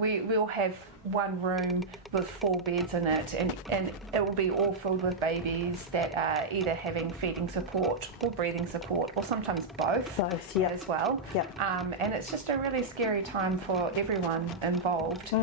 we'll have one room with 4 beds in it, and it will be all filled with babies that are either having feeding support or breathing support, or sometimes both as well. And it's just a really scary time for everyone involved.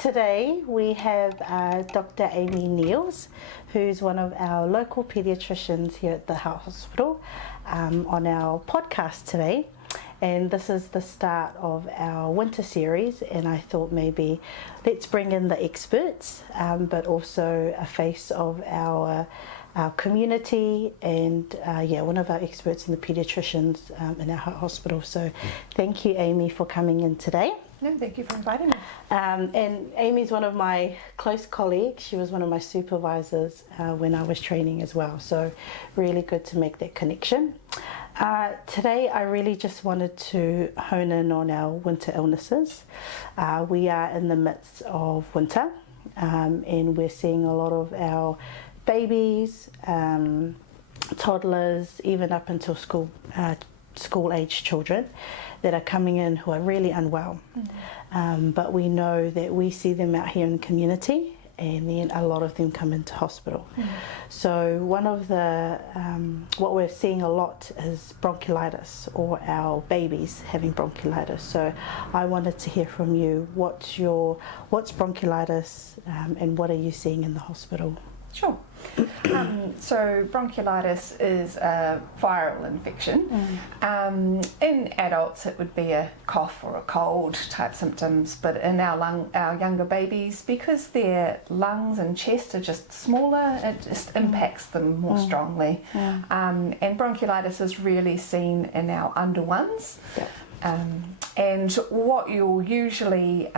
Today we have Dr. Aimee Neels, who's one of our local paediatricians here at the hospital, on our podcast today. And this is the start of our winter series, and I thought maybe let's bring in the experts, but also a face of our community, and one of our experts in the paediatricians in our hospital. So thank you, Aimee, for coming in today. No, thank you for inviting me. And Amy's one of my close colleagues. She was one of my supervisors when I was training as well. So really good to make that connection. Today I really just wanted to hone in on our winter illnesses. We are in the midst of winter, and we're seeing a lot of our babies, toddlers, even up until school age children that are coming in who are really unwell. But we know that we see them out here in the community, and then a lot of them come into hospital. So one of the what we're seeing a lot is bronchiolitis, or our babies having bronchiolitis. So I wanted to hear from you, what's bronchiolitis, and what are you seeing in the hospital? Sure. So bronchiolitis is a viral infection. In adults it would be a cough or a cold type symptoms, but in our younger babies, because their lungs and chest are just smaller, it just impacts them more strongly. And bronchiolitis is really seen in our under ones. And what you'll usually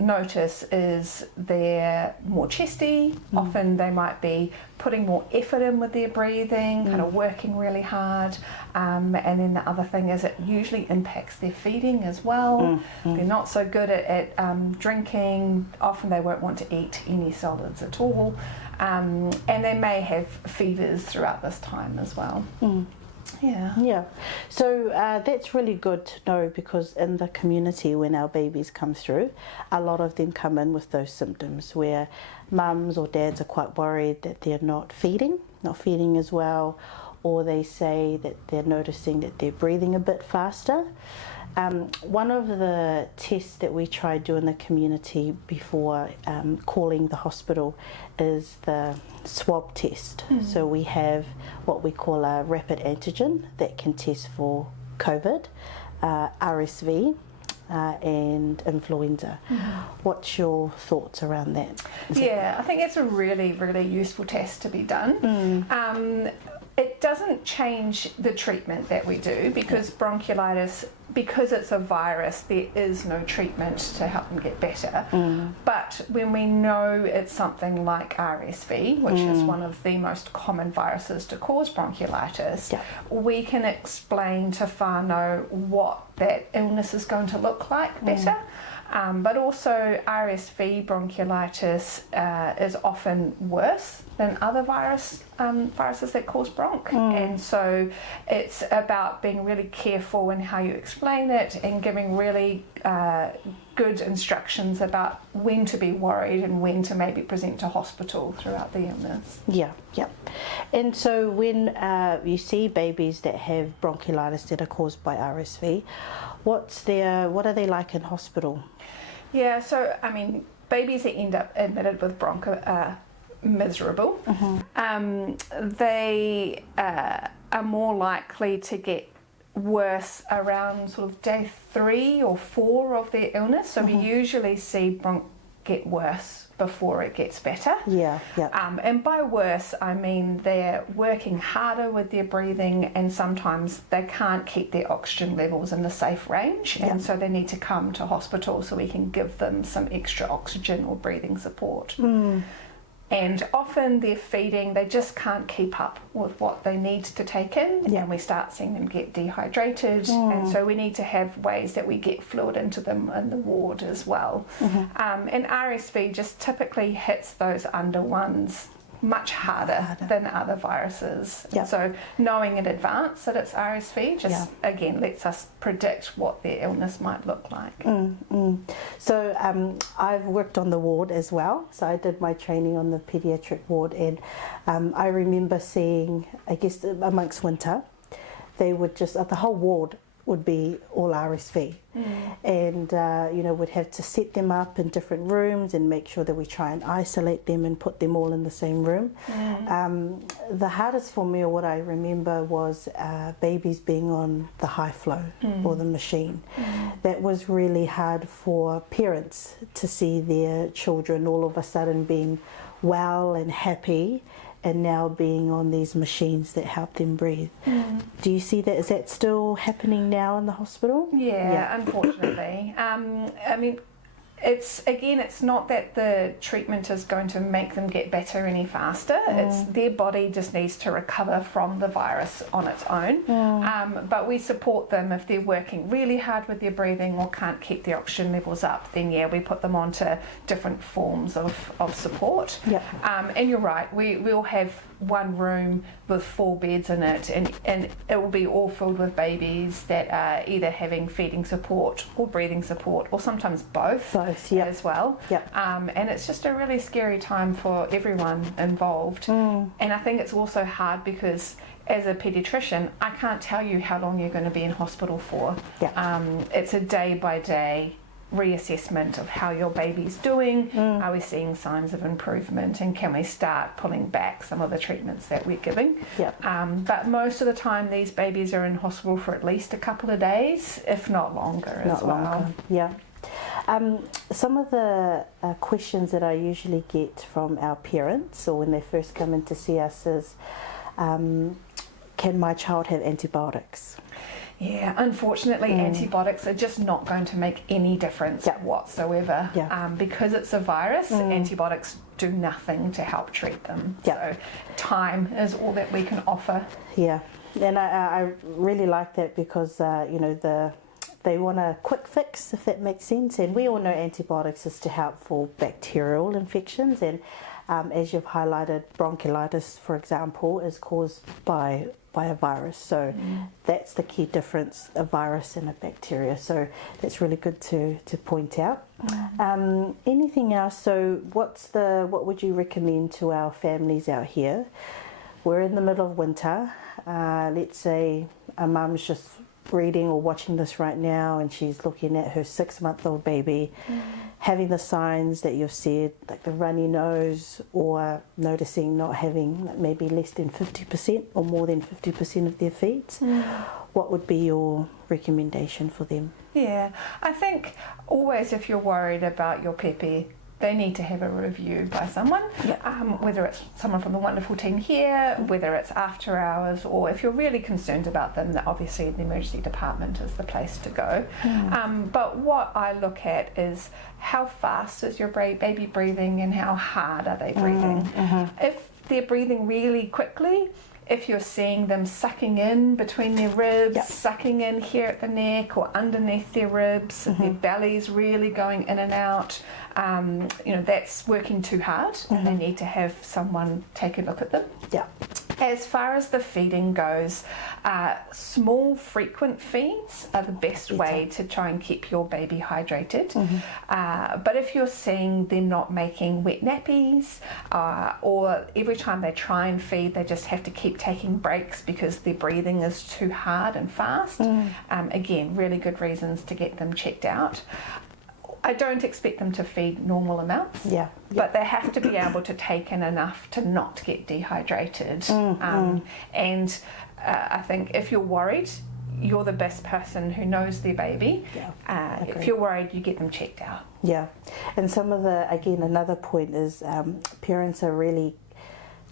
notice is they're more chesty. Often they might be putting more effort in with their breathing, kind of working really hard, and then the other thing is it usually impacts their feeding as well. They're not so good at drinking. Often they won't want to eat any solids at all, and they may have fevers throughout this time as well. Yeah. So that's really good to know, because in the community, when our babies come through, a lot of them come in with those symptoms where mums or dads are quite worried that they're not feeding as well, or they say that they're noticing that they're breathing a bit faster. One of the tests that we try to do in the community before calling the hospital is the swab test. So we have what we call a rapid antigen that can test for COVID, RSV, and influenza. What's your thoughts around that? I think it's a really, really useful test to be done. It doesn't change the treatment that we do, because bronchiolitis, because it's a virus, there is no treatment to help them get better. But when we know it's something like RSV, which is one of the most common viruses to cause bronchiolitis, we can explain to whānau what that illness is going to look like better. But also RSV bronchiolitis is often worse than other viruses that cause bronch, and so it's about being really careful in how you explain it and giving really good instructions about when to be worried and when to maybe present to hospital throughout the illness. And so when you see babies that have bronchiolitis that are caused by RSV, what are they like in hospital? So I mean, babies that end up admitted with bronch are miserable. They are more likely to get worse around sort of day 3 or 4 of their illness. So we usually see bronch get worse before it gets better. And by worse, I mean they're working harder with their breathing, and sometimes they can't keep their oxygen levels in the safe range, and so they need to come to hospital so we can give them some extra oxygen or breathing support. and often their feeding, they just can't keep up with what they need to take in, and we start seeing them get dehydrated, and so we need to have ways that we get fluid into them in the ward as well. And RSV just typically hits those under ones much harder than other viruses. Yep. So knowing in advance that it's RSV just again lets us predict what their illness might look like. So I've worked on the ward as well. So I did my training on the pediatric ward, and I remember seeing, I guess amongst winter, they would just, the whole ward would be all RSV, and would have to set them up in different rooms and make sure that we try and isolate them and put them all in the same room. The hardest for me, or what I remember, was babies being on the high flow or the machine. That was really hard for parents to see their children all of a sudden being well and happy, and now being on these machines that help them breathe. Do you see that? Is that still happening now in the hospital? Yeah. Unfortunately. I mean, it's not that the treatment is going to make them get better any faster. It's their body just needs to recover from the virus on its own. But we support them if they're working really hard with their breathing or can't keep their oxygen levels up. Then we put them onto different forms of support. And you're right. We'll have one room with 4 beds in it, and it will be all filled with babies that are either having feeding support or breathing support, or sometimes both as well. And it's just a really scary time for everyone involved. And I think it's also hard because as a paediatrician, I can't tell you how long you're going to be in hospital for. It's a day by day reassessment of how your baby's doing. Are we seeing signs of improvement, and can we start pulling back some of the treatments that we're giving? But most of the time these babies are in hospital for at least a couple of days, if not longer as well. Some of the questions that I usually get from our parents, or when they first come in to see us, is can my child have antibiotics? Yeah, unfortunately, antibiotics are just not going to make any difference whatsoever. Because it's a virus, antibiotics do nothing to help treat them. So time is all that we can offer. And I really like that, because they want a quick fix, if that makes sense. And we all know antibiotics is to help for bacterial infections, and as you've highlighted, bronchiolitis, for example, is caused by a virus. So that's the key difference, a virus and a bacteria. So that's really good to point out. Anything else? So what would you recommend to our families out here? We're in the middle of winter. Let's say a mum's just reading or watching this right now, and she's looking at her 6-month-old baby having the signs that you've said, like the runny nose, or noticing not having maybe less than 50% or more than 50% of their feeds. What would be your recommendation for them? I think always, if you're worried about your pepe, they need to have a review by someone, whether it's someone from the wonderful team here, whether it's after hours, or if you're really concerned about them, obviously the emergency department is the place to go. But what I look at is how fast is your baby breathing, and how hard are they breathing. If they're breathing really quickly, if you're seeing them sucking in between their ribs, sucking in here at the neck or underneath their ribs, their belly's really going in and out, that's working too hard, and they need to have someone take a look at them. As far as the feeding goes, small frequent feeds are the best way to try and keep your baby hydrated. But if you're seeing them not making wet nappies, or every time they try and feed they just have to keep taking breaks because their breathing is too hard and fast, again, really good reasons to get them checked out. I don't expect them to feed normal amounts, but they have to be able to take in enough to not get dehydrated. And I think if you're worried, you're the best person who knows their baby. If you're worried, you get them checked out. And some of the, again, another point is parents are really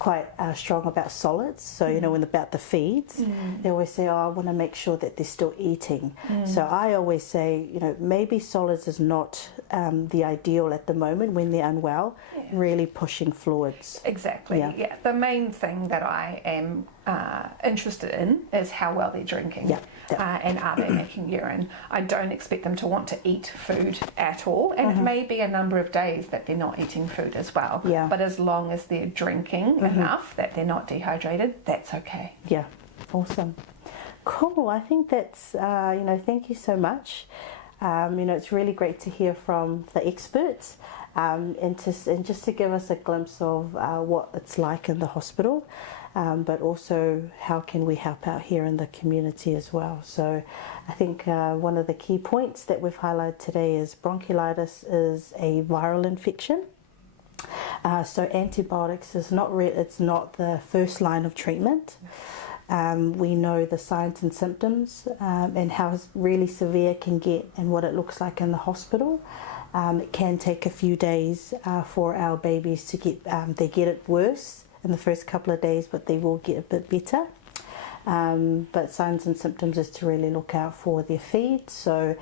quite strong about solids. So, you know, when about the feeds, they always say, oh, I want to make sure that they're still eating. So I always say, you know, maybe solids is not the ideal at the moment when they're unwell, really pushing fluids. Exactly, yeah. The main thing that I am interested in is how well they're drinking. And are they making urine. I don't expect them to want to eat food at all, and it may be a number of days that they're not eating food as well. But as long as they're drinking enough that they're not dehydrated, that's okay. Yeah, awesome. Cool, I think that's, you know, thank you so much. You know, it's really great to hear from the experts and just to give us a glimpse of what it's like in the hospital. But also how can we help out here in the community as well. So I think one of the key points that we've highlighted today is bronchiolitis is a viral infection. So antibiotics is it's not the first line of treatment. We know the signs and symptoms and how really severe it can get and what it looks like in the hospital. It can take a few days for our babies to they get it worse in the first couple of days, but they will get a bit better. But signs and symptoms is to really look out for their feed. So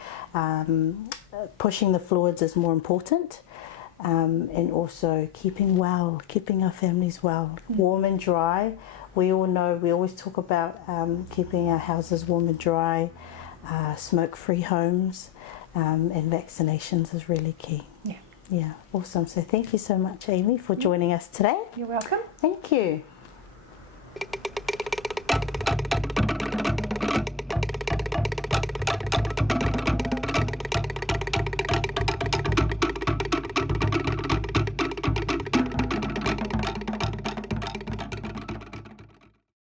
pushing the fluids is more important. And also keeping our families well, warm and dry. We all know, we always talk about keeping our houses warm and dry, smoke-free homes, and vaccinations is really key. Yeah, awesome. So thank you so much, Aimee, for joining us today. You're welcome. Thank you.